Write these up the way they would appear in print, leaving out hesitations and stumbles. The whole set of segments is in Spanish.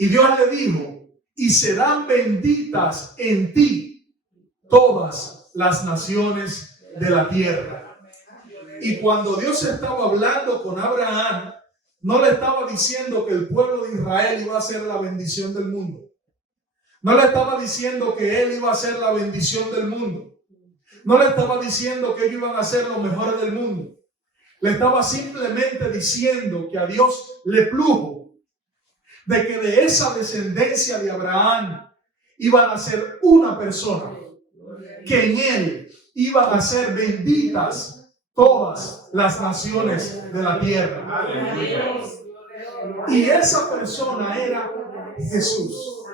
Y Dios le dijo: y serán benditas en ti todas las naciones de la tierra. Y cuando Dios estaba hablando con Abraham, no le estaba diciendo que el pueblo de Israel iba a ser la bendición del mundo. No le estaba diciendo que él iba a ser la bendición del mundo. No le estaba diciendo que ellos iban a ser los mejores del mundo. Le estaba simplemente diciendo que a Dios le plugo de que de esa descendencia de Abraham iban a ser una persona, que en él iban a ser benditas todas las naciones de la tierra. Y esa persona era Jesús.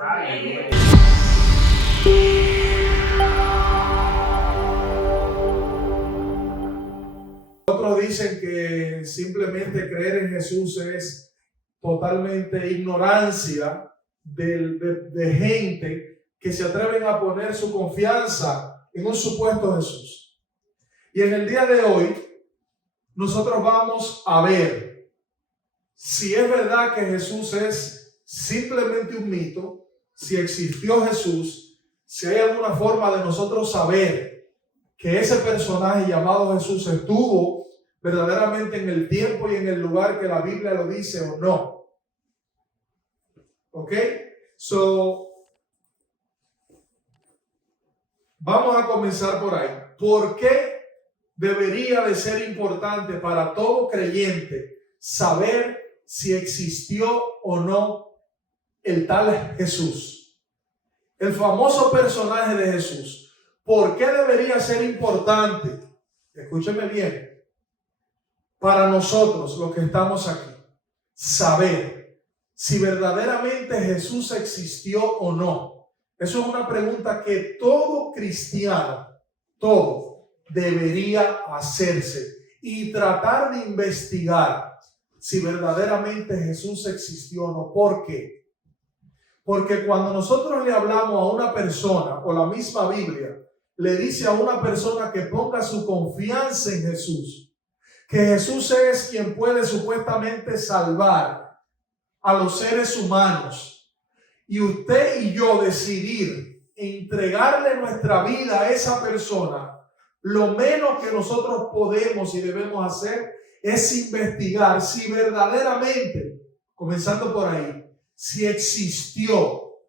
Otros dicen que simplemente creer en Jesús es totalmente ignorancia de gente que se atreven a poner su confianza en un supuesto Jesús. Y en el día de hoy, nosotros vamos a ver si es verdad que Jesús es simplemente un mito, si existió Jesús, si hay alguna forma de nosotros saber que ese personaje llamado Jesús estuvo verdaderamente en el tiempo y en el lugar que la Biblia lo dice o no. ¿Ok? Vamos a comenzar por ahí. ¿Por qué debería de ser importante para todo creyente saber si existió o no el tal Jesús? El famoso personaje de Jesús. ¿Por qué debería ser importante? Escúcheme bien. Para nosotros, los que estamos aquí, saber si verdaderamente Jesús existió o no. Eso es una pregunta que todo cristiano, todo, debería hacerse y tratar de investigar si verdaderamente Jesús existió o no. ¿Por qué? Porque cuando nosotros le hablamos a una persona, o la misma Biblia le dice a una persona que ponga su confianza en Jesús, que Jesús es quien puede supuestamente salvar a los seres humanos, y usted y yo decidir entregarle nuestra vida a esa persona, lo menos que nosotros podemos y debemos hacer es investigar si verdaderamente, comenzando por ahí, si existió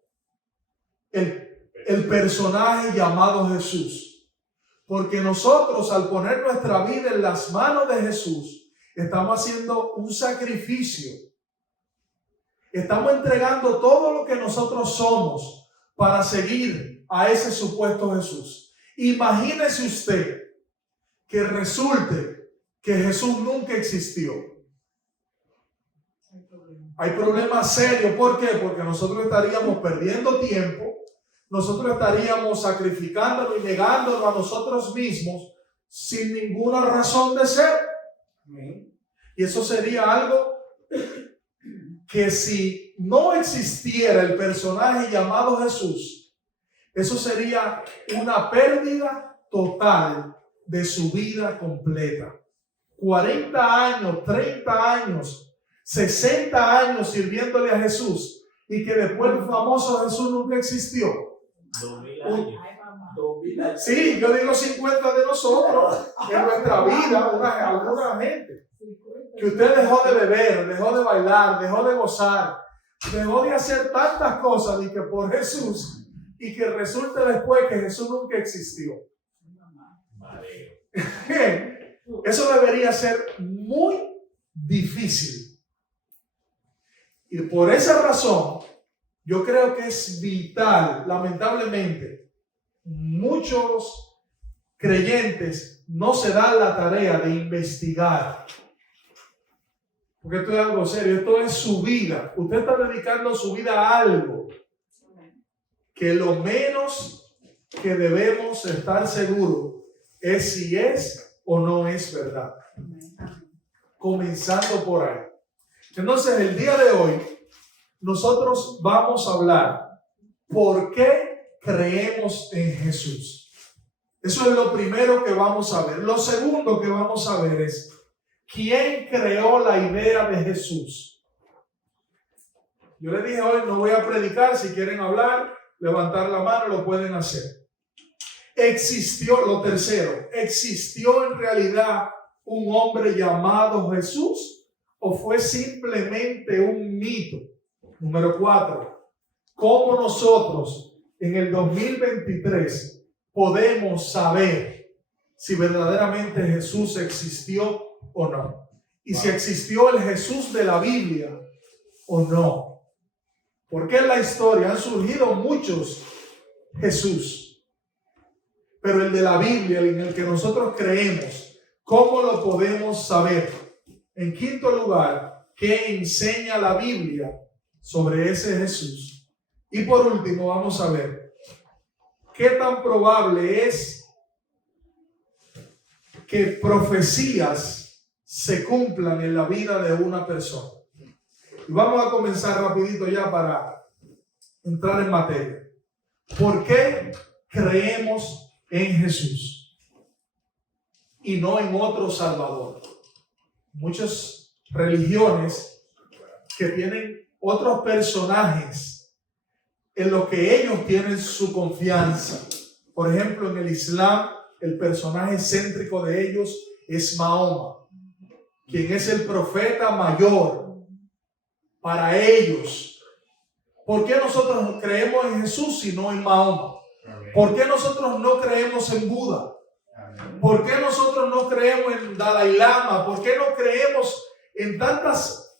el personaje llamado Jesús. Porque nosotros, al poner nuestra vida en las manos de Jesús, estamos haciendo un sacrificio. Estamos entregando todo lo que nosotros somos para seguir a ese supuesto Jesús. Imagínese usted que resulte que Jesús nunca existió. Hay problemas serios. ¿Por qué? Porque nosotros estaríamos perdiendo tiempo. Nosotros estaríamos sacrificándonos y negándonos a nosotros mismos sin ninguna razón de ser. Y eso sería algo que, si no existiera el personaje llamado Jesús, eso sería una pérdida total de su vida completa. 40 años, 30 años, 60 años sirviéndole a Jesús, y que después el famoso Jesús nunca existió. 2000 años. 2000 años. Sí, yo digo 50 de nosotros en nuestra vida, alguna gente. Que usted dejó de beber, dejó de bailar, dejó de gozar, dejó de hacer tantas cosas y que por Jesús, y que resulte después que Jesús nunca existió. Eso debería ser muy difícil. Y por esa razón, yo creo que es vital, lamentablemente, muchos creyentes no se dan la tarea de investigar. Porque esto es algo serio, esto es su vida. Usted está dedicando su vida a algo que lo menos que debemos estar seguros es si es o no es verdad. Comenzando por ahí. Entonces, el día de hoy, nosotros vamos a hablar por qué creemos en Jesús. Eso es lo primero que vamos a ver. Lo segundo que vamos a ver es quién creó la idea de Jesús. Yo les dije hoy, no voy a predicar. Si quieren hablar, levantar la mano, lo pueden hacer. Existió, lo tercero, ¿existió en realidad un hombre llamado Jesús o fue simplemente un mito? Número 4, ¿cómo nosotros en el 2023 podemos saber si verdaderamente Jesús existió o no? Y si existió el Jesús de la Biblia o no. Porque en la historia han surgido muchos Jesús. Pero el de la Biblia, en el que nosotros creemos, ¿cómo lo podemos saber? En quinto lugar, ¿qué enseña la Biblia sobre ese Jesús? Y por último, vamos a ver, ¿qué tan probable es que profecías se cumplan en la vida de una persona? Y vamos a comenzar rapidito ya para entrar en materia. ¿Por qué creemos en Jesús y no en otro Salvador? Muchas religiones que tienen otros personajes en los que ellos tienen su confianza. Por ejemplo, en el Islam, el personaje céntrico de ellos es Mahoma, quien es el profeta mayor para ellos. ¿Por qué nosotros creemos en Jesús y no en Mahoma? ¿Por qué nosotros no creemos en Buda? ¿Por qué nosotros no creemos en Dalai Lama? ¿Por qué no creemos en tantas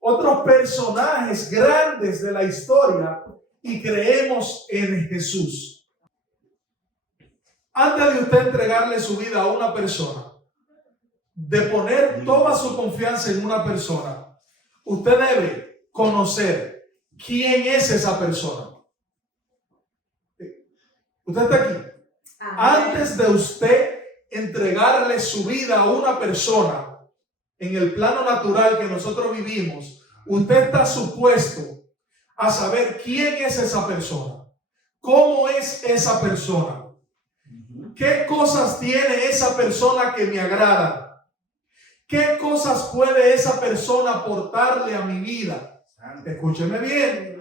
otros personajes grandes de la historia y creemos en Jesús? Antes de usted entregarle su vida a una persona, de poner toda su confianza en una persona, usted debe conocer quién es esa persona. Usted está aquí. Antes de usted entregarle su vida a una persona en el plano natural que nosotros vivimos, usted está supuesto a saber quién es esa persona, cómo es esa persona, qué cosas tiene esa persona que me agradan, qué cosas puede esa persona aportarle a mi vida. Escúcheme bien.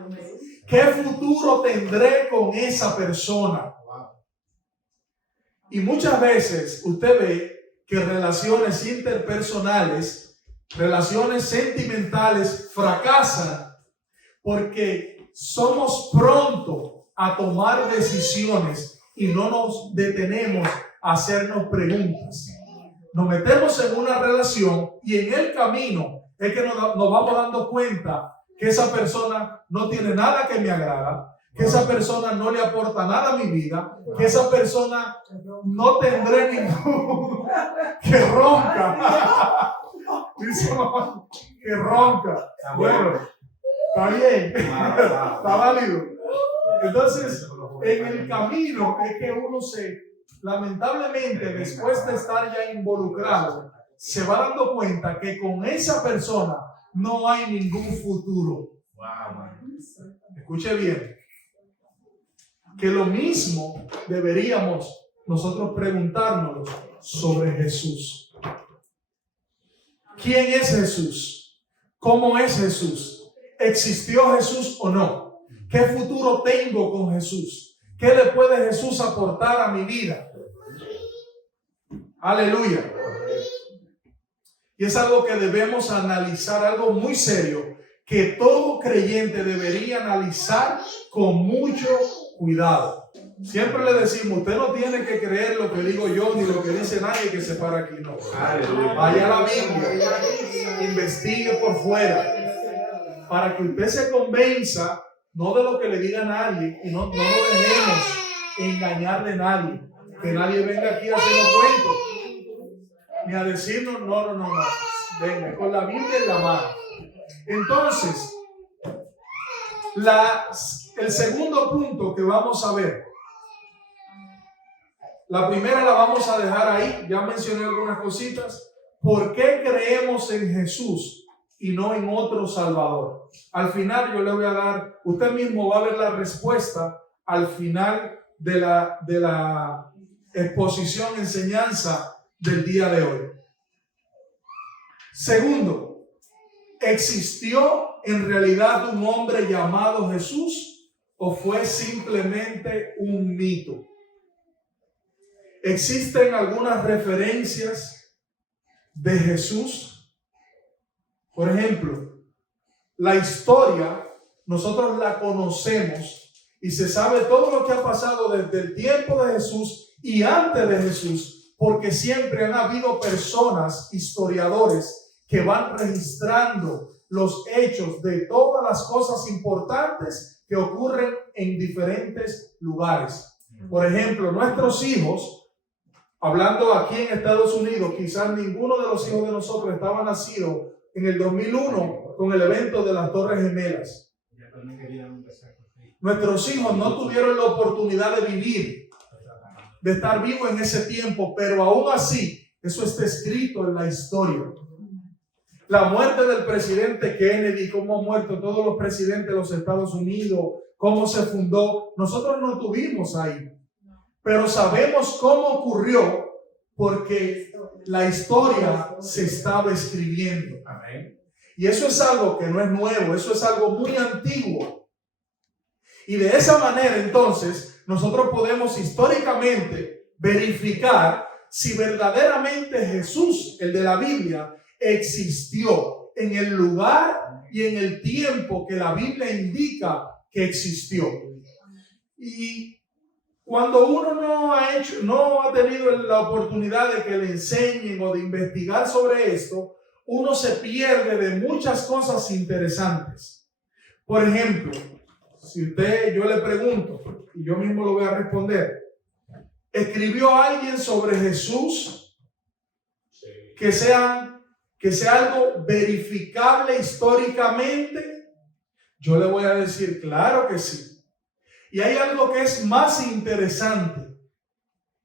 ¿Qué futuro tendré con esa persona? Y muchas veces usted ve que relaciones interpersonales, relaciones sentimentales fracasan porque somos prontos a tomar decisiones y no nos detenemos a hacernos preguntas. Nos metemos en una relación y en el camino es que nos vamos dando cuenta que esa persona no tiene nada que me agrada, que esa persona no le aporta nada a mi vida, que esa persona no tendré ningún... que ronca. Dice mamá, que ronca. Bueno, está bien, está válido. Entonces, en el camino es que uno lamentablemente, después de estar ya involucrado, se va dando cuenta que con esa persona no hay ningún futuro. Escuche bien. Que lo mismo deberíamos nosotros preguntarnos sobre Jesús. ¿Quién es Jesús? ¿Cómo es Jesús? ¿Existió Jesús o no? ¿Qué futuro tengo con Jesús? ¿Qué le puede Jesús aportar a mi vida? Aleluya. Y es algo que debemos analizar, algo muy serio, que todo creyente debería analizar con mucho cuidado. Siempre le decimos, usted no tiene que creer lo que digo yo ni lo que dice nadie que se para aquí. No. Vaya a la Biblia, investigue por fuera, para que usted se convenza, no de lo que le diga nadie, y no lo dejemos engañar de nadie. Que nadie venga aquí a hacernos cuentos, ni a decirnos, no. Venga, con la Biblia en la mano. Entonces, el segundo punto que vamos a ver, la primera la vamos a dejar ahí, ya mencioné algunas cositas. ¿Por qué creemos en Jesús y no en otro Salvador? Al final yo le voy a dar, usted mismo va a ver la respuesta al final de la exposición, enseñanza del día de hoy. Segundo, ¿existió en realidad un hombre llamado Jesús o fue simplemente un mito? ¿Existen algunas referencias de Jesús? Por ejemplo, la historia nosotros la conocemos y se sabe todo lo que ha pasado desde el tiempo de Jesús y antes de Jesús, porque siempre han habido personas, historiadores, que van registrando los hechos de todas las cosas importantes que ocurren en diferentes lugares. Por ejemplo, nuestros hijos, hablando aquí en Estados Unidos, quizás ninguno de los hijos de nosotros estaba nacido en el 2001 con el evento de las Torres Gemelas. Nuestros hijos no tuvieron la oportunidad de vivir, de estar vivos en ese tiempo, pero aún así, eso está escrito en la historia. La muerte del presidente Kennedy, cómo han muerto todos los presidentes de los Estados Unidos, cómo se fundó, nosotros no tuvimos ahí, pero sabemos cómo ocurrió porque la historia se estaba escribiendo. Amén. Y eso es algo que no es nuevo, eso es algo muy antiguo. Y de esa manera, entonces, nosotros podemos históricamente verificar si verdaderamente Jesús, el de la Biblia, existió en el lugar y en el tiempo que la Biblia indica que existió. Y cuando uno no ha tenido la oportunidad de que le enseñen o de investigar sobre esto, uno se pierde de muchas cosas interesantes. Por ejemplo, si yo le pregunto, y yo mismo lo voy a responder, ¿escribió alguien sobre Jesús que sea algo verificable históricamente? Yo le voy a decir, claro que sí. Y hay algo que es más interesante,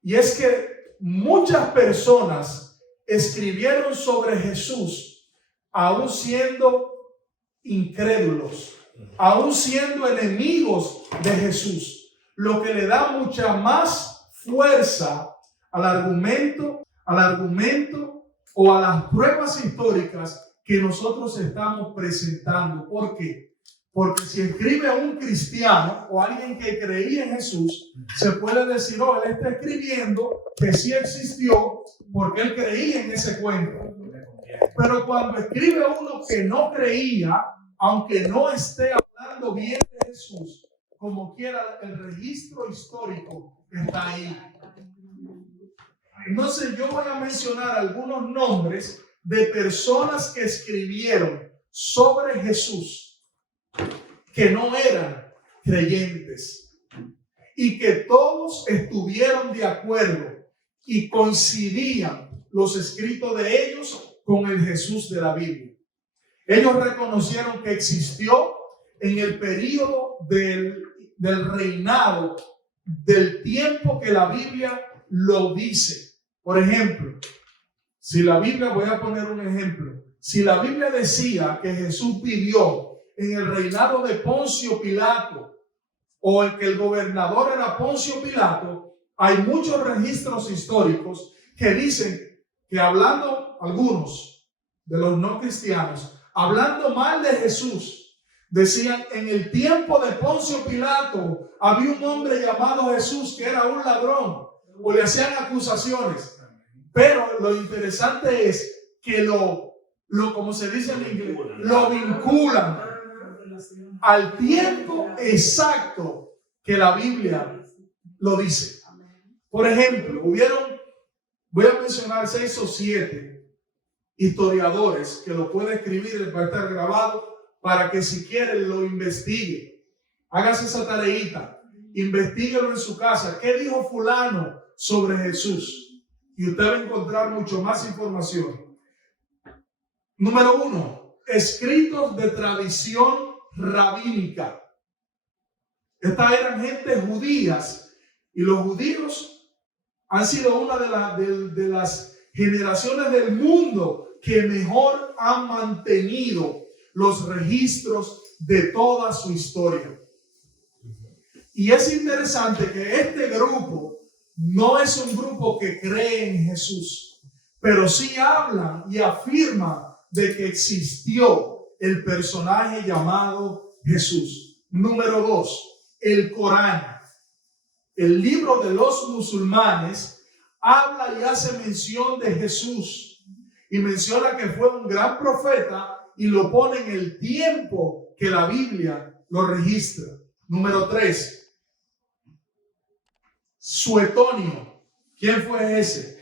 y es que muchas personas escribieron sobre Jesús aún siendo incrédulos, aún siendo enemigos de Jesús, lo que le da mucha más fuerza al argumento o a las pruebas históricas que nosotros estamos presentando. ¿Por qué? Porque si escribe un cristiano o alguien que creía en Jesús, se puede decir, oh, él está escribiendo que sí existió porque él creía en ese cuento. Pero cuando escribe uno que no creía, aunque no esté hablando bien de Jesús, como quiera, el registro histórico está ahí. Entonces yo voy a mencionar algunos nombres de personas que escribieron sobre Jesús que no eran creyentes y que todos estuvieron de acuerdo y coincidían los escritos de ellos con el Jesús de la Biblia. Ellos reconocieron que existió en el periodo del reinado, del tiempo que la Biblia lo dice. Por ejemplo, si la Biblia, voy a poner un ejemplo, si la Biblia decía que Jesús vivió en el reinado de Poncio Pilato, o en que el gobernador era Poncio Pilato, hay muchos registros históricos que dicen que hablando, algunos de los no cristianos, hablando mal de Jesús, decían, en el tiempo de Poncio Pilato había un hombre llamado Jesús que era un ladrón, o le hacían acusaciones. Pero lo interesante es que como se dice en inglés, lo vinculan al tiempo exacto que la Biblia lo dice. Por ejemplo, voy a mencionar 6 o 7 historiadores que lo puede escribir, va a estar grabado, para que si quieren lo investigue. Hágase esa tareita, investíguelo en su casa. ¿Qué dijo fulano sobre Jesús? Y usted va a encontrar mucho más información. Número 1, escritos de tradición rabínica. Estas eran gente judías, y los judíos han sido una de las generaciones del mundo que mejor han mantenido los registros de toda su historia. Y es interesante que este grupo no es un grupo que cree en Jesús, pero sí hablan y afirman de que existió el personaje llamado Jesús. Número 2, el Corán. El libro de los musulmanes habla y hace mención de Jesús y menciona que fue un gran profeta y lo pone en el tiempo que la Biblia lo registra. Número 3, Suetonio. ¿Quién fue ese?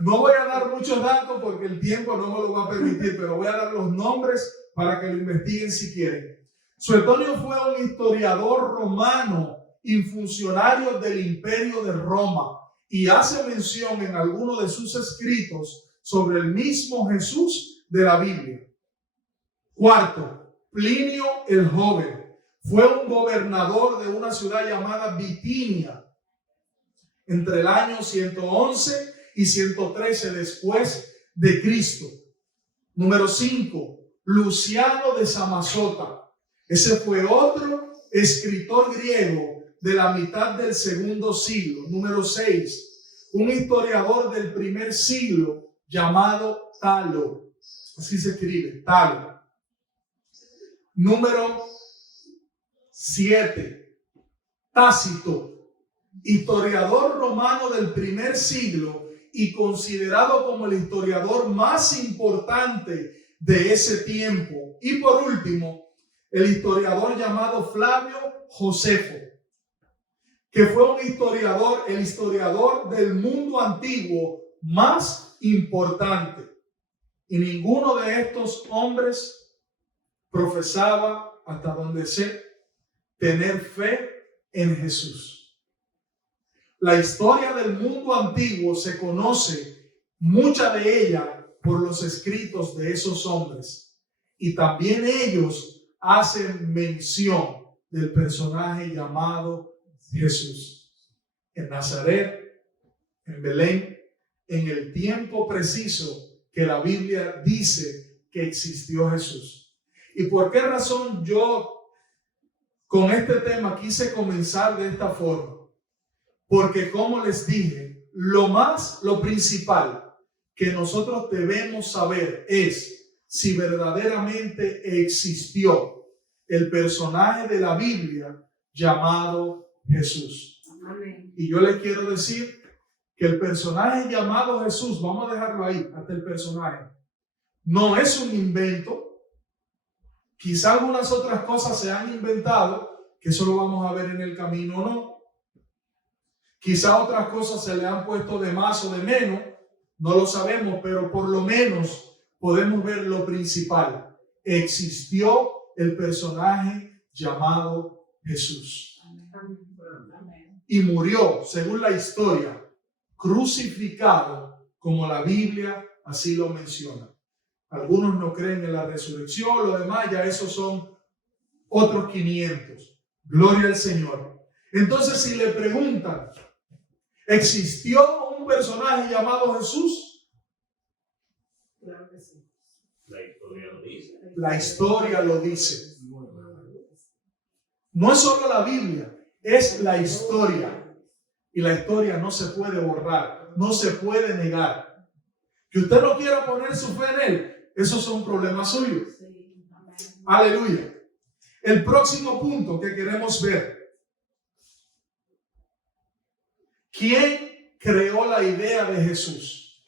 No voy a dar muchos datos porque el tiempo no me lo va a permitir, pero voy a dar los nombres para que lo investiguen si quieren. Suetonio fue un historiador romano y funcionario del Imperio de Roma y hace mención en algunos de sus escritos sobre el mismo Jesús de la Biblia. 4, Plinio el Joven. Fue un gobernador de una ciudad llamada Bitinia entre el año 111 y 113 después de Cristo. Número 5, Luciano de Samosata. Ese fue otro escritor griego de la mitad del segundo siglo. Número 6, un historiador del primer siglo llamado Talo. Así se escribe, Talo. Número 7, Tácito, historiador romano del primer siglo y considerado como el historiador más importante de ese tiempo. Y por último, el historiador llamado Flavio Josefo, que fue un historiador, el historiador del mundo antiguo más importante. Y ninguno de estos hombres profesaba, hasta donde sé, tener fe en Jesús. La historia del mundo antiguo se conoce, mucha de ella, por los escritos de esos hombres. Y también ellos hacen mención del personaje llamado Jesús. En Nazaret, en Belén, en el tiempo preciso que la Biblia dice que existió Jesús. ¿Y por qué razón yo con este tema quise comenzar de esta forma? Porque, como les dije, lo principal que nosotros debemos saber es si verdaderamente existió el personaje de la Biblia llamado Jesús. Amén. Y yo les quiero decir que el personaje llamado Jesús, vamos a dejarlo ahí, hasta el personaje, no es un invento. Quizá algunas otras cosas se han inventado, que eso lo vamos a ver en el camino, ¿no? Quizá otras cosas se le han puesto de más o de menos, no lo sabemos, pero por lo menos podemos ver lo principal. Existió el personaje llamado Jesús. Y murió, según la historia, crucificado, como la Biblia así lo menciona. Algunos no creen en la resurrección, lo demás ya esos son otros 500. Gloria al Señor. Entonces, si le preguntan, ¿existió un personaje llamado Jesús? Claro que sí. La historia lo dice. La historia lo dice. No es solo la Biblia, es la historia. Y la historia no se puede borrar, no se puede negar. Que usted no quiera poner su fe en él, esos son problemas suyos. Aleluya. El próximo punto que queremos ver. ¿Quién creó la idea de Jesús?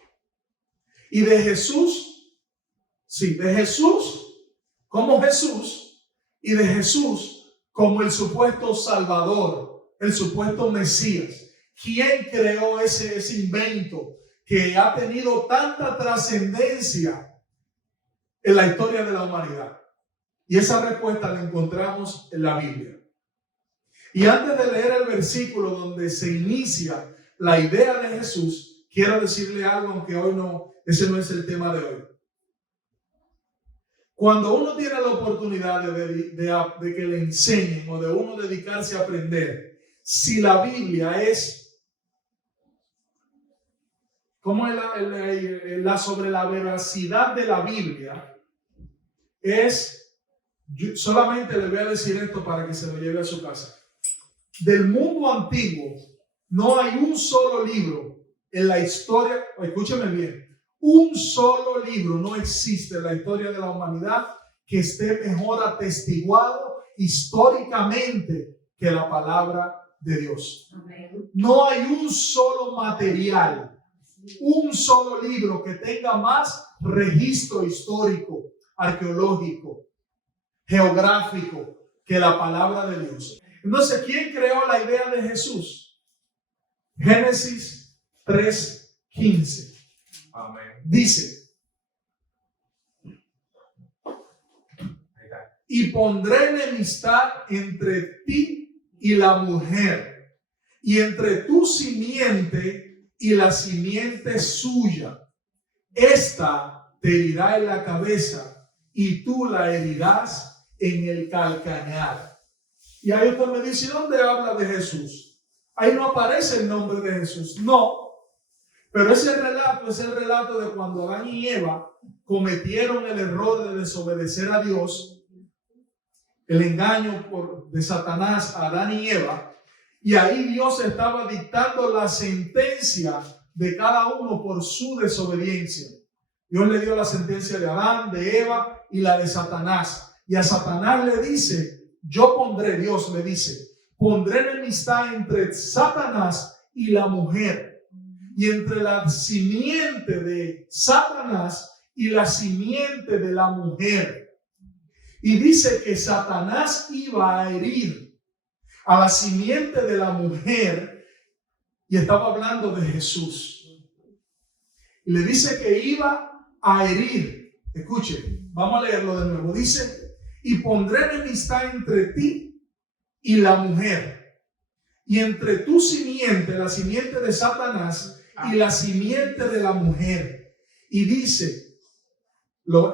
Y de Jesús, sí, de Jesús como Jesús y de Jesús como el supuesto Salvador, el supuesto Mesías. ¿Quién creó ese invento que ha tenido tanta trascendencia en la historia de la humanidad? Y esa respuesta la encontramos en la Biblia. Y antes de leer el versículo donde se inicia la idea de Jesús, quiero decirle algo, aunque hoy no, ese no es el tema de hoy. Cuando uno tiene la oportunidad de que le enseñen o de uno dedicarse a aprender, si la Biblia es, ¿cómo es sobre la veracidad de la Biblia? Solamente le voy a decir esto para que se lo lleve a su casa. Del mundo antiguo no hay un solo libro en la historia, escúcheme bien, Un solo libro no existe en la historia de la humanidad que esté mejor atestiguado históricamente que la palabra de Dios. No hay un solo material, un solo libro que tenga más registro histórico, arqueológico, geográfico que la palabra de Dios. Entonces, ¿quién creó la idea de Jesús? Génesis 3:15. Amén. Dice: y pondré enemistad entre ti y la mujer, y entre tu simiente y la simiente suya. Esta te herirá en la cabeza y tú la herirás en el calcañar. Y ahí usted me dice, ¿dónde habla de Jesús? Ahí no aparece el nombre de Jesús. No. Pero ese relato es el relato de cuando Adán y Eva cometieron el error de desobedecer a Dios, el engaño de Satanás a Adán y Eva, y ahí Dios estaba dictando la sentencia de cada uno por su desobediencia. Dios le dio la sentencia de Adán, de Eva y la de Satanás. Y a Satanás le dice, Dios le dice, pondré enemistad entre Satanás y la mujer, y entre la simiente de Satanás y la simiente de la mujer. Y dice que Satanás iba a herir a la simiente de la mujer, y estaba hablando de Jesús. Y le dice que iba a herir. Escuche, vamos a leerlo de nuevo. Dice, y pondré enemistad entre ti y la mujer, y entre tu simiente, la simiente de Satanás, y la simiente de la mujer. Y dice,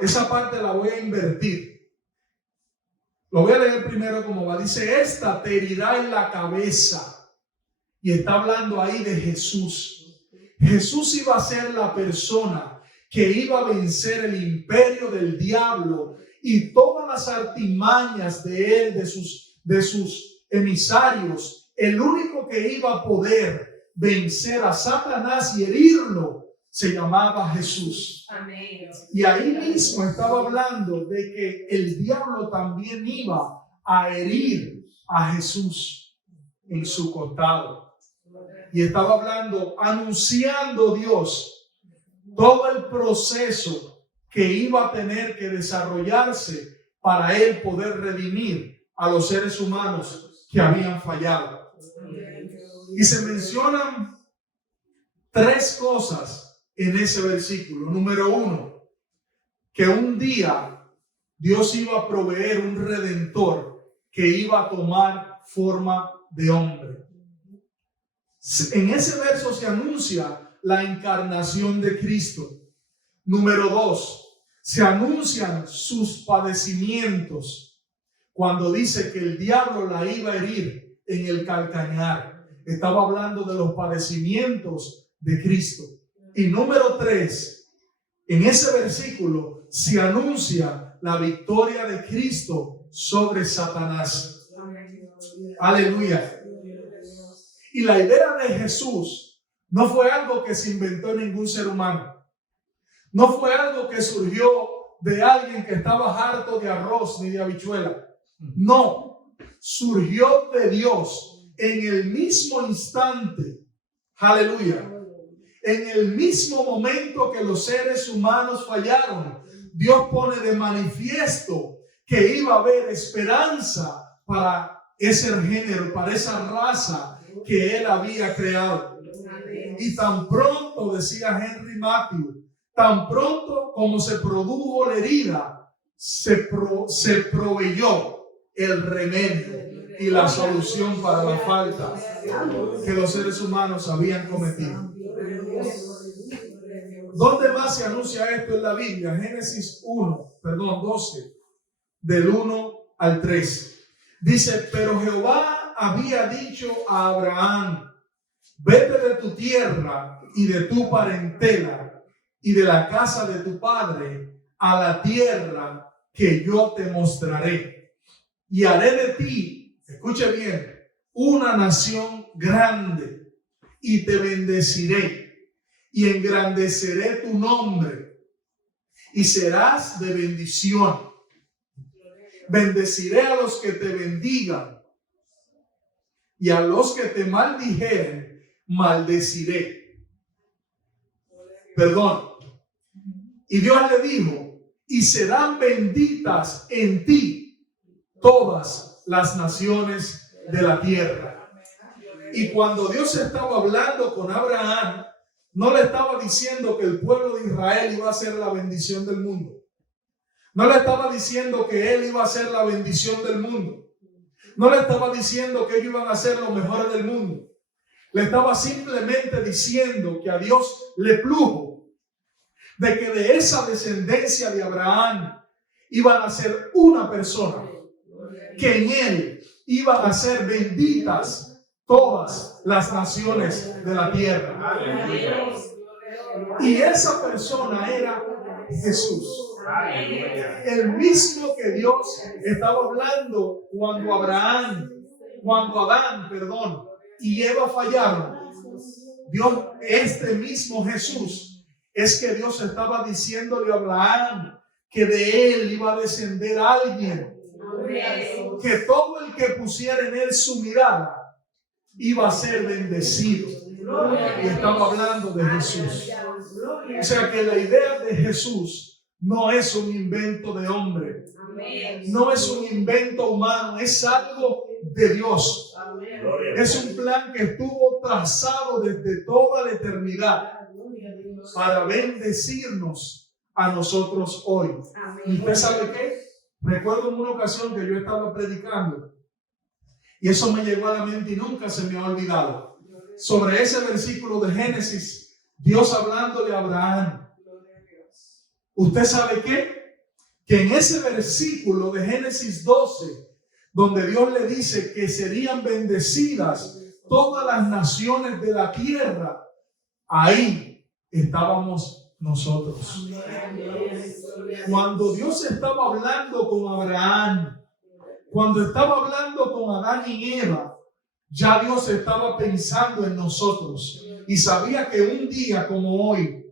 esa parte la voy a invertir. Lo voy a leer primero como va. Dice, esta te herirá en la cabeza. Y está hablando ahí de Jesús. Jesús iba a ser la persona que iba a vencer el imperio del diablo y todas las artimañas de él, de sus emisarios. El único que iba a poder vencer a Satanás y herirlo se llamaba Jesús. Amén. Y ahí mismo estaba hablando de que el diablo también iba a herir a Jesús en su costado. Y estaba hablando, anunciando Dios todo el proceso que iba a tener que desarrollarse para él poder redimir a los seres humanos que habían fallado. Y se mencionan 3 cosas en ese versículo. Número 1, que un día Dios iba a proveer un redentor que iba a tomar forma de hombre. En ese verso se anuncia la encarnación de Cristo. Número 2, se anuncian sus padecimientos cuando dice que el diablo la iba a herir en el calcañar. Estaba hablando de los padecimientos de Cristo. Y número 3, en ese versículo se anuncia la victoria de Cristo sobre Satanás. Aleluya. Y la idea de Jesús no fue algo que se inventó ningún ser humano. No fue algo que surgió de alguien que estaba harto de arroz ni de habichuela. No, surgió de Dios. En el mismo instante, aleluya, en el mismo momento que los seres humanos fallaron, Dios pone de manifiesto que iba a haber esperanza para ese género, para esa raza que Él había creado. Y tan pronto, decía Henry Matthew, tan pronto como se produjo la herida, se proveyó el remedio y la solución para la falta que los seres humanos habían cometido. ¿Dónde más se anuncia esto en la Biblia? Génesis 12, del 1 al 3. Dice, pero Jehová había dicho a Abraham, vete de tu tierra y de tu parentela y de la casa de tu padre a la tierra que yo te mostraré. Y haré de ti, escuche bien, una nación grande y te bendeciré y engrandeceré tu nombre y serás de bendición. Bendeciré a los que te bendigan y a los que te maldijeren, maldeciré. Perdón. Y Dios le dijo, y serán benditas en ti todas las naciones de la tierra. Y cuando Dios estaba hablando con Abraham, no le estaba diciendo que el pueblo de Israel iba a ser la bendición del mundo. No le estaba diciendo que él iba a ser la bendición del mundo. No le estaba diciendo que ellos iban a ser los mejores del mundo. Le estaba simplemente diciendo que a Dios le plugo de que de esa descendencia de Abraham iban a ser una persona, que en él iban a ser benditas todas las naciones de la tierra. Y esa persona era Jesús. El mismo que Dios estaba hablando cuando Adán, y Eva fallaron. Dios, este mismo Jesús, es que Dios estaba diciéndole a Abraham que de él iba a descender alguien, que todo el que pusiera en él su mirada iba a ser bendecido. Y estaba hablando de Jesús. O sea que la idea de Jesús no es un invento de hombre, no es un invento humano, es algo de Dios. Es un plan que estuvo trazado desde toda la eternidad para bendecirnos a nosotros hoy. ¿Y usted sabe qué? Recuerdo en una ocasión que yo estaba predicando y eso me llegó a la mente y nunca se me ha olvidado. Sobre ese versículo de Génesis, Dios hablándole a Abraham. ¿Usted sabe qué? Que en ese versículo de Génesis 12, donde Dios le dice que serían bendecidas todas las naciones de la tierra, ahí estábamos nosotros. Cuando Dios estaba hablando con Abraham, cuando estaba hablando con Adán y Eva, ya Dios estaba pensando en nosotros y sabía que un día como hoy,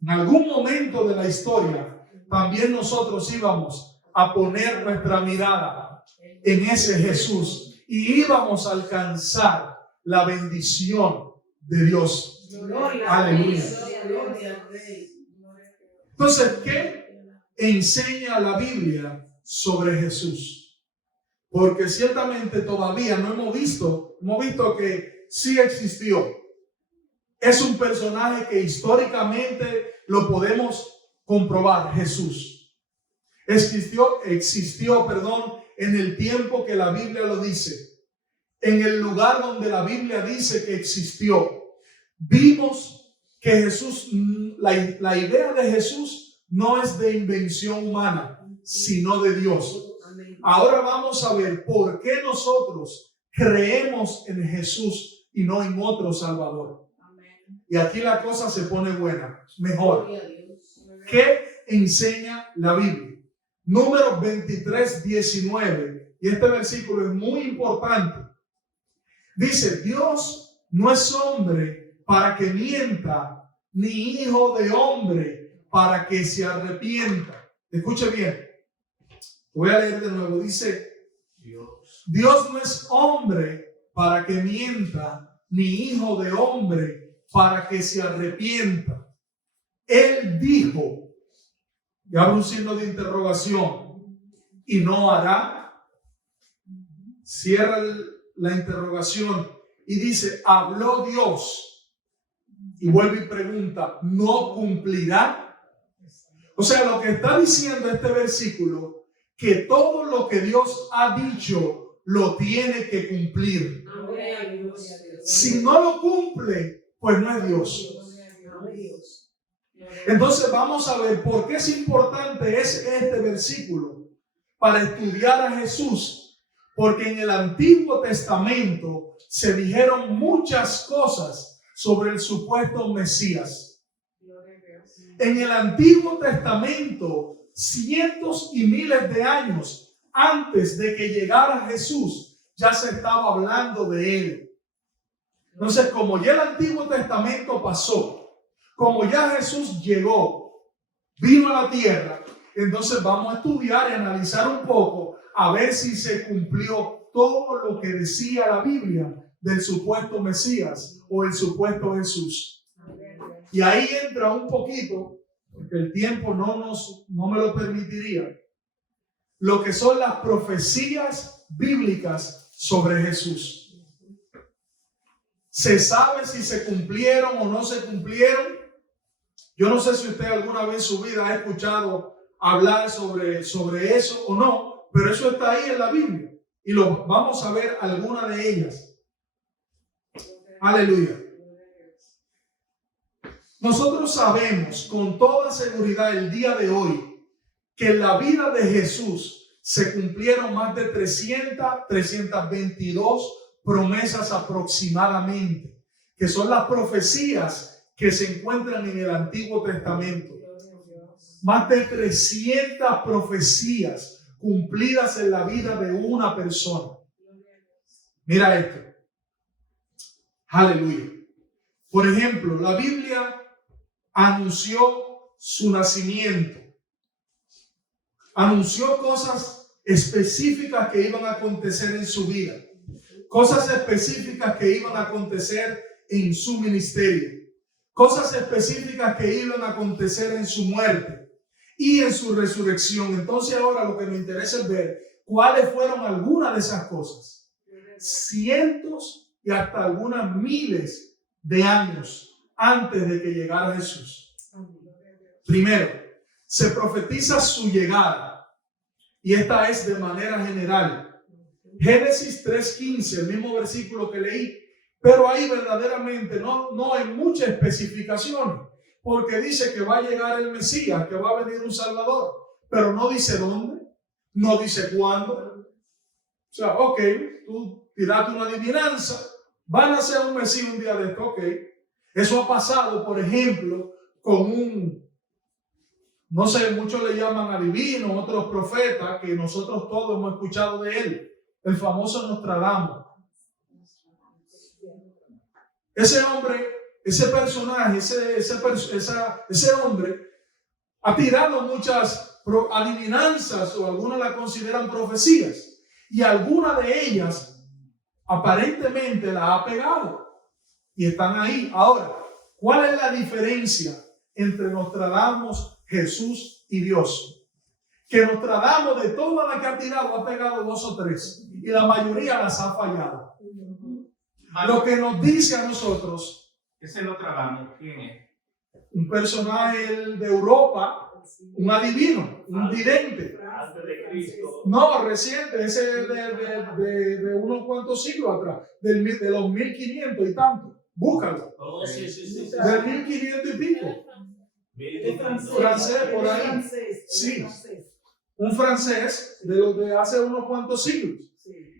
en algún momento de la historia, también nosotros íbamos a poner nuestra mirada en ese Jesús y íbamos a alcanzar la bendición de Dios. Aleluya. Entonces, ¿qué enseña la Biblia sobre Jesús? Porque ciertamente todavía no hemos visto que sí existió. Es un personaje que históricamente lo podemos comprobar, Jesús. Existió, en el tiempo que la Biblia lo dice. En el lugar donde la Biblia dice que existió. Vimos que Jesús, la idea de Jesús no es de invención humana, sino de Dios. Ahora vamos a ver por qué nosotros creemos en Jesús y no en otro Salvador. Y aquí la cosa se pone buena, mejor. ¿Qué enseña la Biblia? Números 23, 19. Y este versículo es muy importante. Dice, Dios no es hombre para que mienta, ni hijo de hombre para que se arrepienta. Escuche bien. Voy a leer de nuevo. Dice, Dios no es hombre para que mienta, ni hijo de hombre para que se arrepienta. Él dijo, y abre un signo de interrogación, y no hará. Cierra la interrogación y dice, habló Dios. Y vuelve y pregunta, ¿no cumplirá? O sea, lo que está diciendo este versículo, que todo lo que Dios ha dicho lo tiene que cumplir. Si no lo cumple, pues no es Dios. Entonces vamos a ver por qué es importante este versículo para estudiar a Jesús. Porque en el Antiguo Testamento se dijeron muchas cosas sobre el supuesto Mesías. En el Antiguo Testamento, cientos y miles de años antes de que llegara Jesús, ya se estaba hablando de él. Entonces, como ya el Antiguo Testamento pasó Como ya Jesús llegó, vino a la tierra, entonces vamos a estudiar y analizar un poco a ver si se cumplió todo lo que decía la Biblia del supuesto Mesías o el supuesto Jesús. Y ahí entra un poquito, porque el tiempo no me lo permitiría, lo que son las profecías bíblicas sobre Jesús. ¿Se sabe si se cumplieron o no se cumplieron? Yo no sé si usted alguna vez en su vida ha escuchado hablar sobre eso o no, pero eso está ahí en la Biblia y lo vamos a ver algunas de ellas. Aleluya. Nosotros sabemos con toda seguridad el día de hoy que en la vida de Jesús se cumplieron más de 322 promesas aproximadamente, que son las profecías que se encuentran en el Antiguo Testamento. Más de 300 profecías cumplidas en la vida de una persona. Mira esto. Aleluya. Por ejemplo, la Biblia anunció su nacimiento. Anunció cosas específicas que iban a acontecer en su vida. Cosas específicas que iban a acontecer en su ministerio. Cosas específicas que iban a acontecer en su muerte y en su resurrección. Entonces ahora lo que me interesa es ver cuáles fueron algunas de esas cosas. Cientos y hasta algunas miles de años antes de que llegara Jesús. Primero, se profetiza su llegada y esta es de manera general. Génesis 3:15, el mismo versículo que leí, pero ahí verdaderamente no hay mucha especificación, porque dice que va a llegar el Mesías, que va a venir un Salvador, pero no dice dónde, no dice cuándo. O sea, ok, tú tiraste una adivinanza, van a ser un Mesías un día de esto, ok. Eso ha pasado, por ejemplo, con no sé, muchos le llaman adivino, otros profetas, que nosotros todos hemos escuchado de él, el famoso Nostradamus. Ese hombre, ese personaje, ese hombre ha tirado muchas adivinanzas, o algunas la consideran profecías, y alguna de ellas aparentemente la ha pegado y están ahí. Ahora, ¿cuál es la diferencia entre Nostradamus, Jesús y Dios? Que Nostradamus, de todas las que ha tirado, ha pegado 2 o 3 y la mayoría las ha fallado. Lo que nos dice a nosotros, ese Nostradamus, ¿quién es? Un personaje de Europa, un adivino, un vidente. Antes de Cristo. No, reciente, ese de unos cuantos siglos atrás, de los 1500 y tanto. Búscalo. Oh, sí. Del 1500 y pico. Francés, por ahí. Sí. Un francés de los de hace unos cuantos siglos.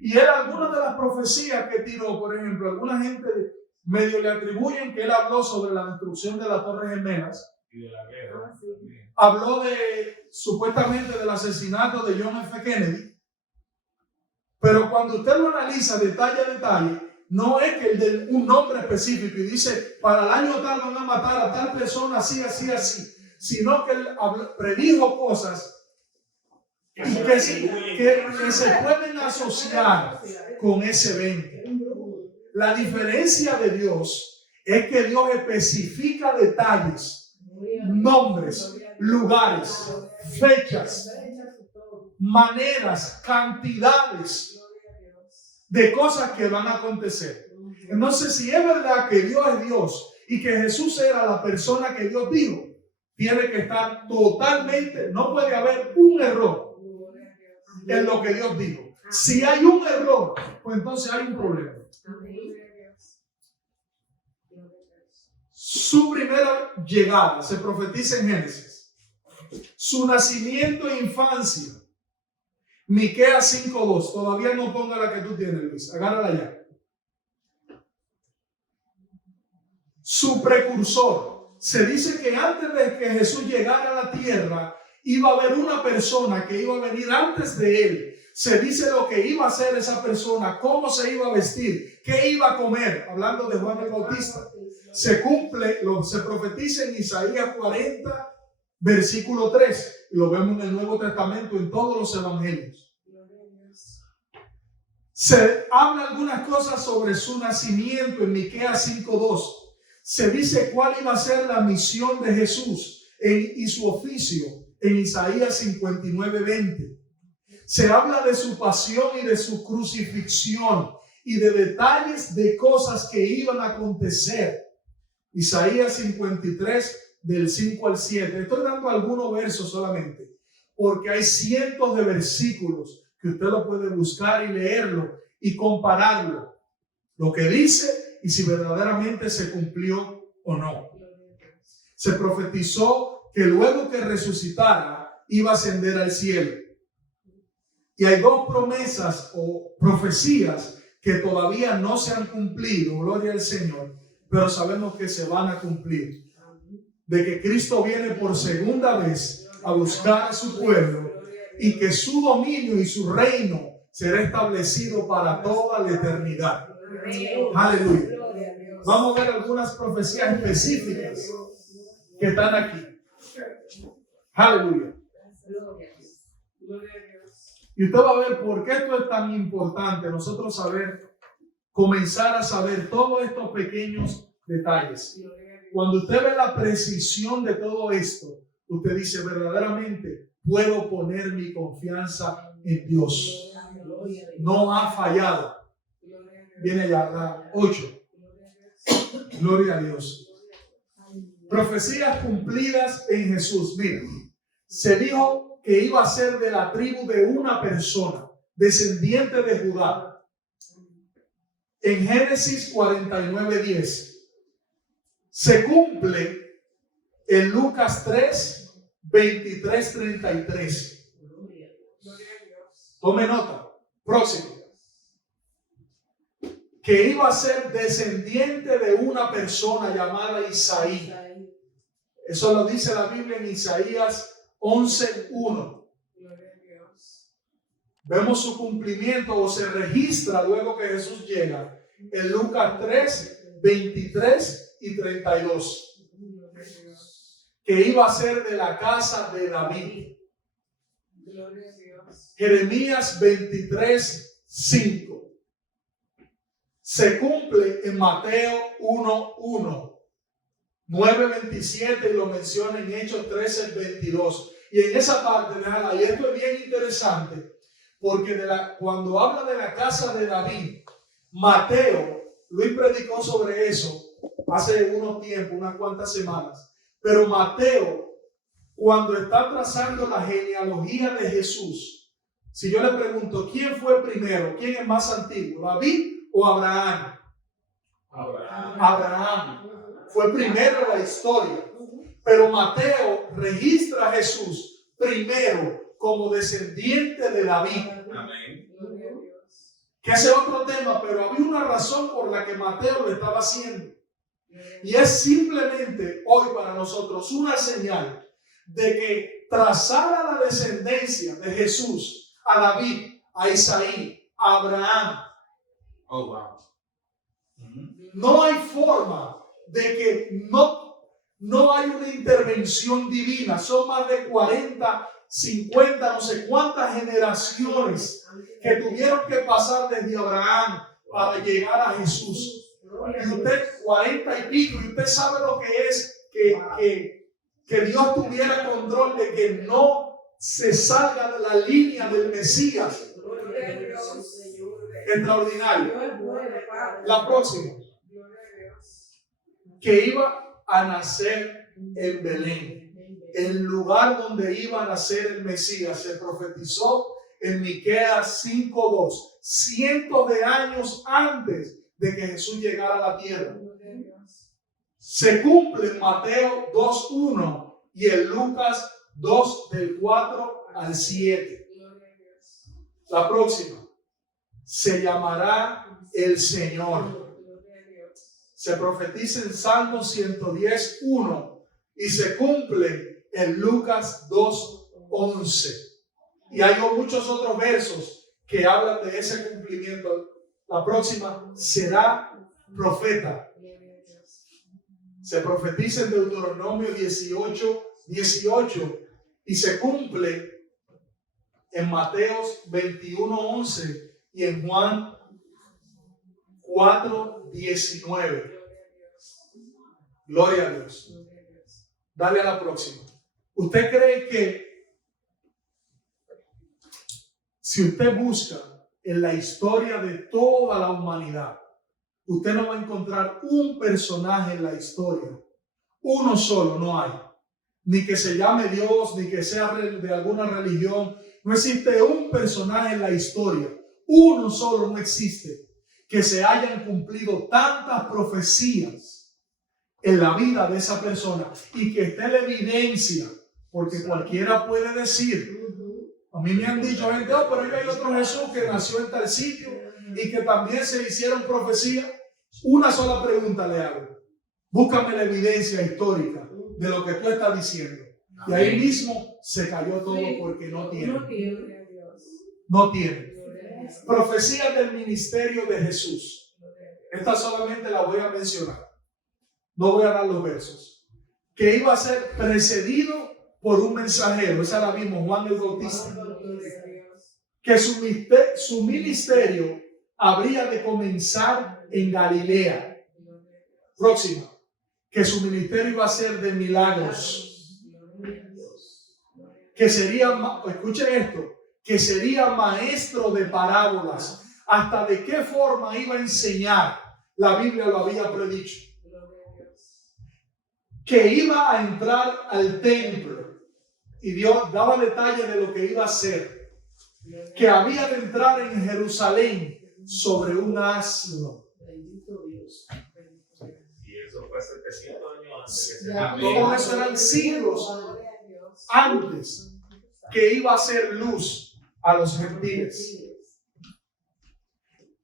Y él, algunas de las profecías que tiró, por ejemplo, alguna gente medio le atribuyen que él habló sobre la destrucción de las Torres Gemelas. Y de la guerra. Habló supuestamente del asesinato de John F. Kennedy. Pero cuando usted lo analiza detalle a detalle, no es que el de un nombre específico y dice, para el año tal van a matar a tal persona así, sino que él predijo cosas que se pueden asociar con ese evento. La diferencia de Dios es que Dios especifica detalles, nombres, lugares, fechas, maneras, cantidades de cosas que van a acontecer. Entonces, si es verdad que Dios es Dios y que Jesús era la persona que Dios dijo, tiene que estar totalmente, no puede haber un error en lo que Dios dijo. Si hay un error, pues entonces hay un problema. Su primera llegada se profetiza en Génesis. Su nacimiento e infancia, Miqueas 5:2. Todavía no ponga la que tú tienes, Luis. Agárrala ya. Su precursor. Se dice que antes de que Jesús llegara a la tierra, iba a haber una persona que iba a venir antes de él, Se dice lo que iba a hacer esa persona, cómo se iba a vestir, qué iba a comer, hablando de Juan el Bautista. Se cumple, se profetiza en Isaías 40, versículo 3, y lo vemos en el Nuevo Testamento en todos los evangelios. Se habla algunas cosas sobre su nacimiento en Miqueas 5:2. Se dice cuál iba a ser la misión de Jesús y su oficio en Isaías 59:20. Se habla de su pasión y de su crucifixión y de detalles de cosas que iban a acontecer. Isaías 53 del 5 al 7. Estoy dando algunos versos solamente, porque hay cientos de versículos que usted lo puede buscar y leerlo y compararlo. Lo que dice y si verdaderamente se cumplió o no. Se profetizó que luego que resucitara iba a ascender al cielo. Y hay dos promesas o profecías que todavía no se han cumplido, gloria al Señor, pero sabemos que se van a cumplir. De que Cristo viene por segunda vez a buscar a su pueblo y que su dominio y su reino será establecido para toda la eternidad. Aleluya. Vamos a ver algunas profecías específicas que están aquí. Aleluya. Y usted va a ver por qué esto es tan importante. Nosotros comenzar a saber todos estos pequeños detalles. Cuando usted ve la precisión de todo esto, usted dice verdaderamente puedo poner mi confianza en Dios. No ha fallado. Viene ya la 8. Gloria a Dios. Profecías cumplidas en Jesús. Mira, se dijo que iba a ser de la tribu de una persona, descendiente de Judá. En Génesis 49:10. Se cumple en Lucas 3, 23, 33. Tome nota. Próximo. Que iba a ser descendiente de una persona llamada Isaí. Eso lo dice la Biblia en Isaías 11:1. Vemos su cumplimiento o se registra luego que Jesús llega en Lucas 3, 23 y 32. Que iba a ser de la casa de David. Jeremías 23, 5. Se cumple en Mateo 1:1, 9:27 y lo menciona en Hechos 13:22. Y en esa parte, déjala, y esto es bien interesante, porque cuando habla de la casa de David, Mateo, Luis predicó sobre eso hace unos tiempos, unas cuantas semanas, pero Mateo, cuando está trazando la genealogía de Jesús, si yo le pregunto, ¿quién fue primero? ¿Quién es más antiguo? ¿David o Abraham? Abraham fue primero en la historia, pero Mateo registra a Jesús primero como descendiente de David. Amén. Que ese es otro tema, pero había una razón por la que Mateo lo estaba haciendo, y es simplemente hoy para nosotros una señal de que trazada la descendencia de Jesús a David, a Isaí, a Abraham. Oh, wow. No hay forma de que no hay una intervención divina. Son más de 40, 50, no sé cuántas generaciones que tuvieron que pasar desde Abraham para llegar a Jesús. Y usted 40 y pico, y usted sabe lo que es que Dios tuviera control de que no se salga de la línea del Mesías. Extraordinario. La próxima, que iba a nacer en Belén, el lugar donde iba a nacer el Mesías. Se profetizó en Miqueas 5:2, cientos de años antes de que Jesús llegara a la tierra. Se cumple en Mateo 2:1 y en Lucas 2 del 4 al 7. La próxima, se llamará el Señor. Se profetiza en Salmo 110:1 y se cumple en Lucas 2:11. Y hay muchos otros versos que hablan de ese cumplimiento. La próxima será profeta. Se profetiza en Deuteronomio 18 y se cumple en Mateos 21:11 y en Juan 4:19. Gloria a Dios. Dale a la próxima. ¿Usted cree que si usted busca en la historia de toda la humanidad, usted no va a encontrar un personaje en la historia? Uno solo no hay. Ni que se llame Dios, ni que sea de alguna religión. No existe un personaje en la historia. Uno solo no existe que se hayan cumplido tantas profecías en la vida de esa persona y que esté la evidencia, porque cualquiera puede decir. A mí me han dicho gente, oh, pero hay otro Jesús que nació en tal sitio y que también se hicieron profecías. Una sola pregunta le hago. Búscame la evidencia histórica de lo que tú estás diciendo. Y ahí mismo se cayó todo porque no tiene. No tiene. Profecías del ministerio de Jesús. Esta solamente la voy a mencionar. No voy a dar los versos. Que iba a ser precedido por un mensajero. Esa la vimos, Juan el Bautista. Que su ministerio habría de comenzar en Galilea. Próxima. Que su ministerio iba a ser de milagros. Que sería, escuchen esto, que sería maestro de parábolas. Hasta de qué forma iba a enseñar, la Biblia lo había predicho. Que iba a entrar al templo y Dios daba detalles de lo que iba a hacer. Que había de entrar en Jerusalén sobre un asno. Y eso fue 700 años antes. Todo eso eran siglos antes que iba a ser luz a los gentiles.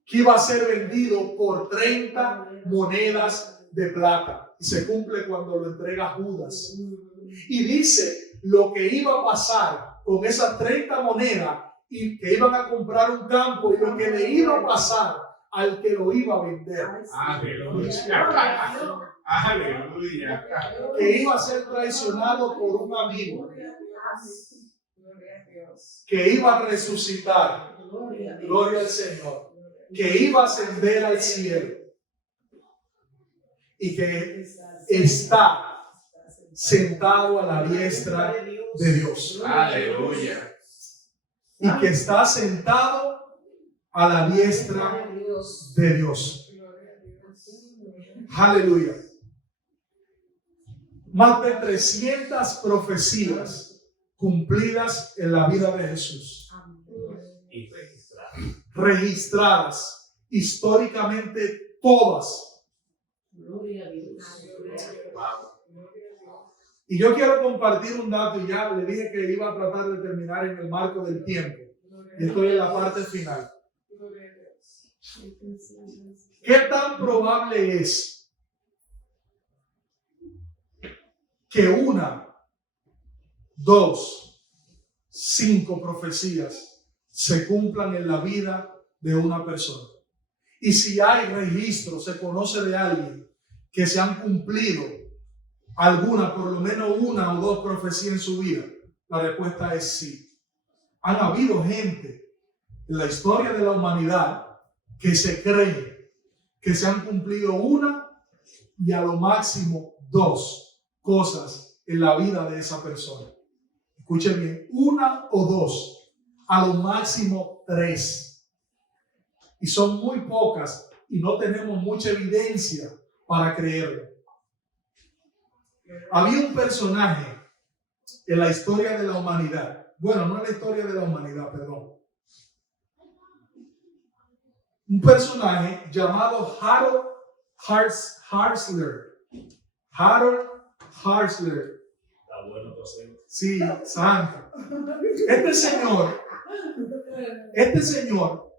Que iba a ser vendido por 30 monedas de plata. Y se cumple cuando lo entrega Judas. Y dice lo que iba a pasar con esas 30 monedas y que iban a comprar un campo y lo que le iba a pasar al que lo iba a vender. Aleluya. Aleluya. Que iba a ser traicionado por un amigo. Que iba a resucitar. Gloria al Señor. Que iba a ascender al cielo. Y que está sentado a la diestra de Dios. Aleluya. Y que está sentado a la diestra de Dios. Aleluya. Más de 300 profecías cumplidas en la vida de Jesús. Y Registradas históricamente todas. Y yo quiero compartir un dato, y ya le dije que iba a tratar de terminar en el marco del tiempo. Y estoy en la parte final. ¿Qué tan probable es que 1, 2, 5 profecías se cumplan en la vida de una persona? Y si hay registro, se conoce de alguien que se han cumplido alguna, por lo menos 1 o 2 profecías en su vida, la respuesta es sí. Han habido gente en la historia de la humanidad que se cree que se han cumplido 1 y a lo máximo 2 cosas en la vida de esa persona. Escuchen bien, 1 o 2, a lo máximo 3. Y son muy pocas y no tenemos mucha evidencia para creerlo. Había un personaje en la historia de la humanidad. Bueno, no en la historia de la humanidad, perdón. Un personaje llamado Harold Harsler. Harold Harsler. Sí, santo. Este señor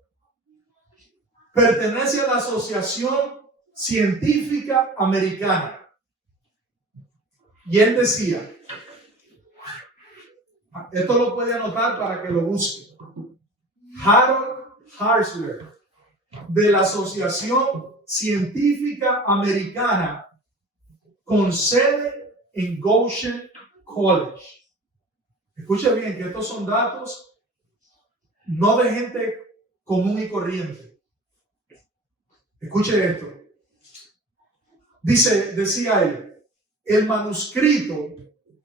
pertenece a la Asociación Científica Americana. Y él decía, esto lo puede anotar para que lo busque. Harold Harsler, de la Asociación Científica Americana, con sede en Goshen College. Escuche bien que estos son datos no de gente común y corriente. Escuche esto. Decía él, el manuscrito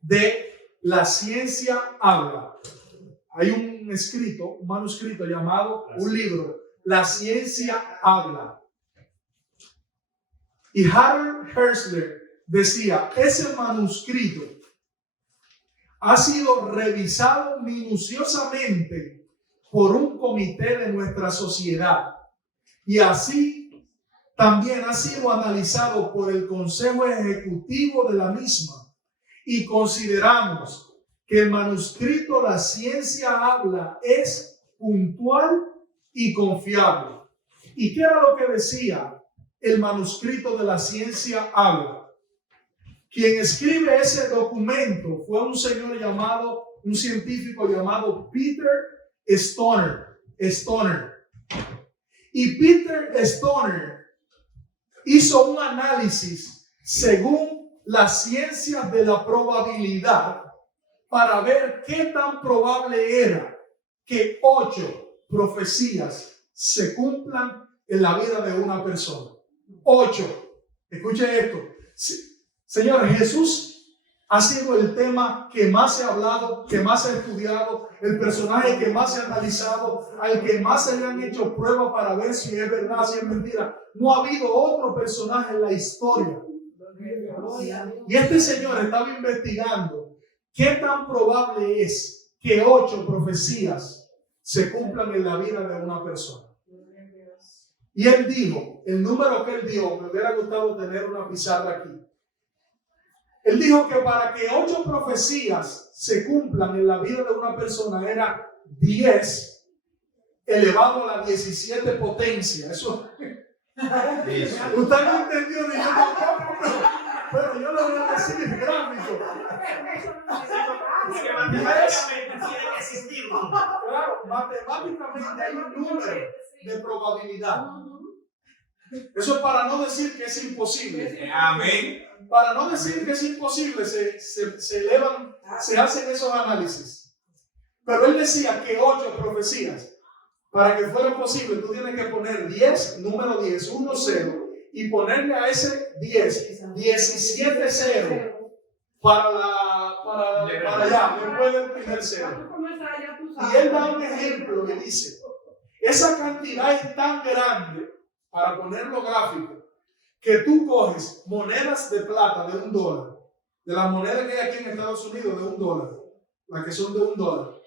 de La Ciencia Habla. Hay un manuscrito llamado, un libro, La Ciencia Habla. Y Harold Herzler decía, ese manuscrito ha sido revisado minuciosamente por un comité de nuestra sociedad y así también ha sido analizado por el Consejo Ejecutivo de la misma, y consideramos que el manuscrito La Ciencia Habla es puntual y confiable. ¿Y qué era lo que decía el manuscrito de La Ciencia Habla? Quien escribe ese documento fue un científico llamado Peter Stoner. Y Peter Stoner hizo un análisis según las ciencias de la probabilidad para ver qué tan probable era que 8 profecías se cumplan en la vida de una persona. 8. Escuche esto. Sí. Señores, Jesús ha sido el tema que más se ha hablado, que más se ha estudiado, el personaje que más se ha analizado, al que más se le han hecho pruebas para ver si es verdad, si es mentira. No ha habido otro personaje en la historia. Y este señor estaba investigando qué tan probable es que 8 profecías se cumplan en la vida de una persona. Y él dijo, el número que él dio, me hubiera gustado tener una pizarra aquí. Él dijo que para que 8 profecías se cumplan en la vida de una persona era 10 elevado a la 17 potencia. Eso. Usted no entendió ni yo tampoco, pero yo le voy a decir gráfico. Porque matemáticamente tiene que existir. Claro, matemáticamente hay un número de probabilidad. Eso es para no decir que es imposible. Amén. Para no decir que es imposible, se elevan, se hacen esos análisis. Pero él decía que 8 profecías, para que fuera posible, tú tienes que poner 10, número 10, 1, 0, y ponerle a ese 10, 17 0 para allá, después del primer 0. Y él da un ejemplo que dice, esa cantidad es tan grande, para ponerlo gráfico, que tú coges monedas de plata de $1, de las monedas que hay aquí en Estados Unidos de $1, las que son de $1.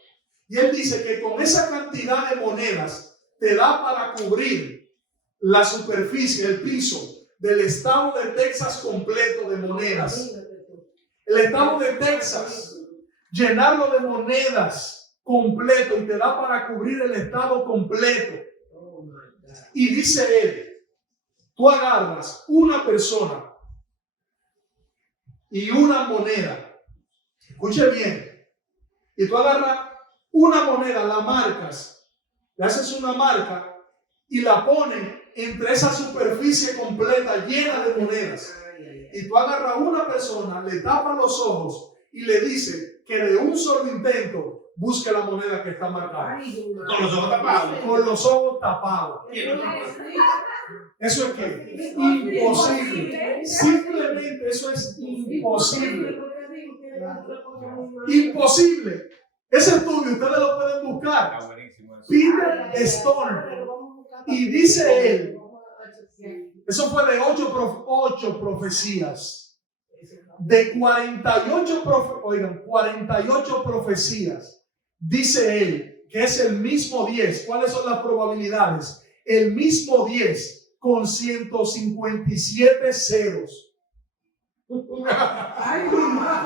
Y él dice que con esa cantidad de monedas te da para cubrir la superficie, el piso del estado de Texas completo de monedas. El estado de Texas, llenarlo de monedas completo y te da para cubrir el estado completo. Y dice él, tú agarras una persona y una moneda. Escuche bien. Y tú agarras una moneda, la marcas, le haces una marca y la pones entre esa superficie completa llena de monedas. Y tú agarras una persona, le tapas los ojos y le dices que de un solo intento busque la moneda que está marcada. Con los ojos tapados. Con los ojos tapados. ¿Eso es qué? Imposible. Simplemente eso es imposible. Imposible. Ese estudio ustedes lo pueden buscar. Peter Stoner. Y dice él, eso fue de 8 profecías. De 48 profecías. Dice él que es el mismo 10. ¿Cuáles son las probabilidades? El mismo 10 con 157 ceros.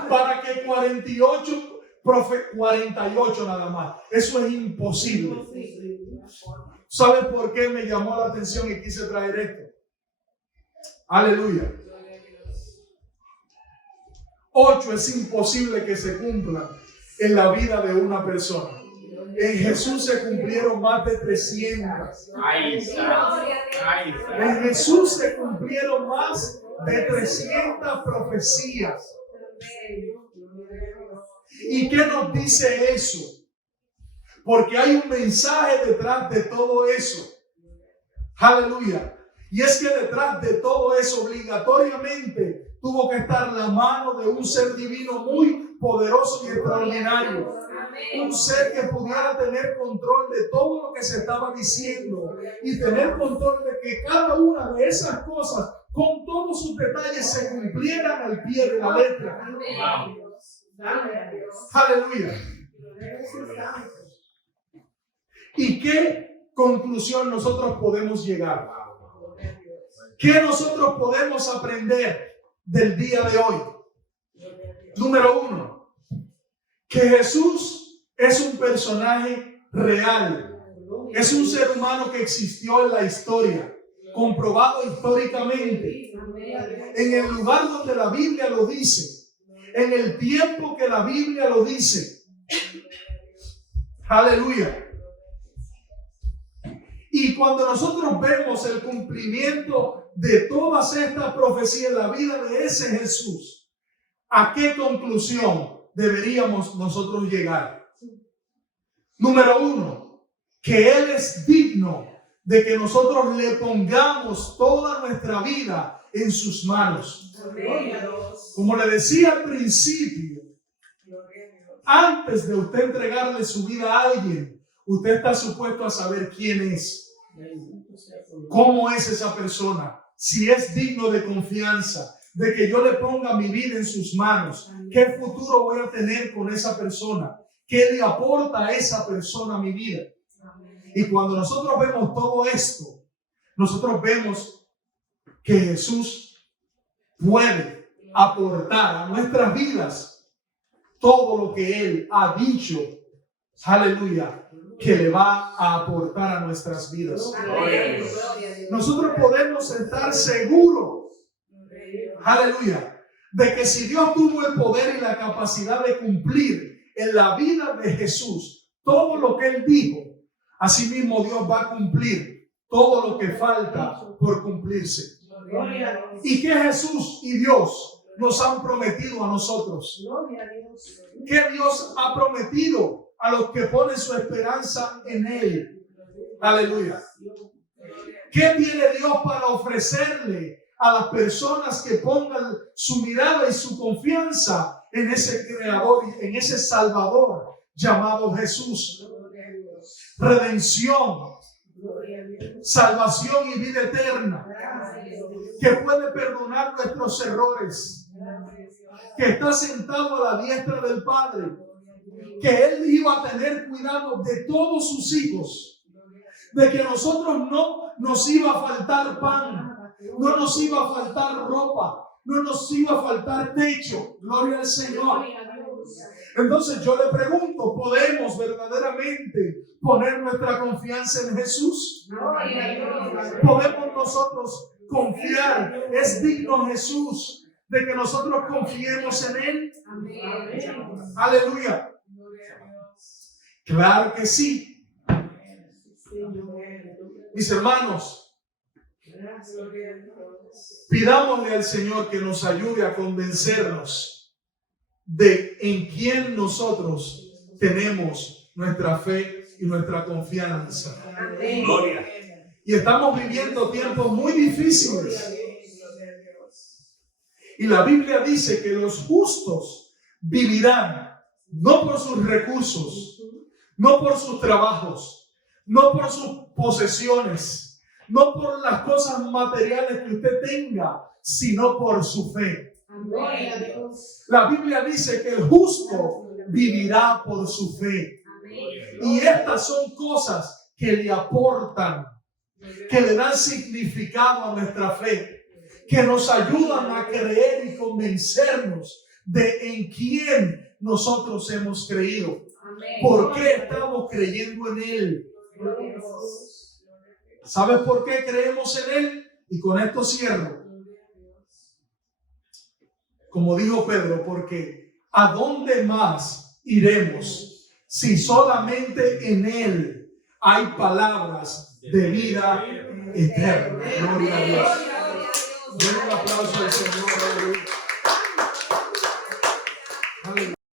Para que 48 nada más. Eso es imposible. ¿Sabe por qué me llamó la atención y quise traer esto? Aleluya. 8 es imposible que se cumpla en la vida de una persona. En Jesús se cumplieron más de 300. Ahí está. Ahí está. En Jesús se cumplieron más de 300 profecías. ¿Y qué nos dice eso? Porque hay un mensaje detrás de todo eso. Aleluya. Y es que detrás de todo eso obligatoriamente tuvo que estar la mano de un ser divino muy poderoso y extraordinario. Un ser que pudiera tener control de todo lo que se estaba diciendo y tener control de que cada una de esas cosas con todos sus detalles se cumplieran al pie de la letra. Aleluya. ¿Y qué conclusión nosotros podemos llegar? ¿Qué nosotros podemos aprender del día de hoy? Número 1, que Jesús es un personaje real. Es un ser humano que existió en la historia, comprobado históricamente, en el lugar donde la Biblia lo dice, en el tiempo que la Biblia lo dice. Aleluya. Y cuando nosotros vemos el cumplimiento de todas estas profecías en la vida de ese Jesús, ¿a qué conclusión deberíamos nosotros llegar? Número 1, que Él es digno de que nosotros le pongamos toda nuestra vida en sus manos. Como le decía al principio, antes de usted entregarle su vida a alguien, usted está supuesto a saber quién es, cómo es esa persona, si es digno de confianza, de que yo le ponga mi vida en sus manos, qué futuro voy a tener con esa persona, qué le aporta a esa persona a mi vida. Y cuando nosotros vemos todo esto, nosotros vemos que Jesús puede aportar a nuestras vidas todo lo que Él ha dicho, aleluya, que le va a aportar a nuestras vidas. Nosotros podemos estar seguros, aleluya, de que si Dios tuvo el poder y la capacidad de cumplir en la vida de Jesús todo lo que Él dijo, asimismo Dios va a cumplir todo lo que falta por cumplirse. ¿Y qué Jesús y Dios nos han prometido a nosotros? ¿Qué Dios ha prometido a los que ponen su esperanza en Él? Aleluya. ¿Qué tiene Dios para ofrecerle a las personas que pongan su mirada y su confianza en ese Creador, en ese Salvador llamado Jesús? Redención, salvación y vida eterna, que puede perdonar nuestros errores, que está sentado a la diestra del Padre, que Él iba a tener cuidado de todos sus hijos, de que a nosotros no nos iba a faltar pan, no nos iba a faltar ropa, no nos iba a faltar techo. Gloria al Señor. Entonces yo le pregunto, ¿podemos verdaderamente poner nuestra confianza en Jesús? ¿Podemos nosotros confiar? ¿Es digno Jesús de que nosotros confiemos en Él? Aleluya. Claro que sí. Mis hermanos, pidámosle al Señor que nos ayude a convencernos de en quién nosotros tenemos nuestra fe y nuestra confianza. Gloria. Y estamos viviendo tiempos muy difíciles. Y la Biblia dice que los justos vivirán no por sus recursos, no por sus trabajos, no por sus posesiones, no por las cosas materiales que usted tenga, sino por su fe. La Biblia dice que el justo vivirá por su fe. Y estas son cosas que le aportan, que le dan significado a nuestra fe, que nos ayudan a creer y convencernos de en quién nosotros hemos creído. ¿Por qué estamos creyendo en Él? ¿Sabes por qué creemos en Él? Y con esto cierro. Como dijo Pedro, porque ¿a dónde más iremos si solamente en Él hay palabras de vida eterna. Gloria a Dios. Den un aplauso al Señor.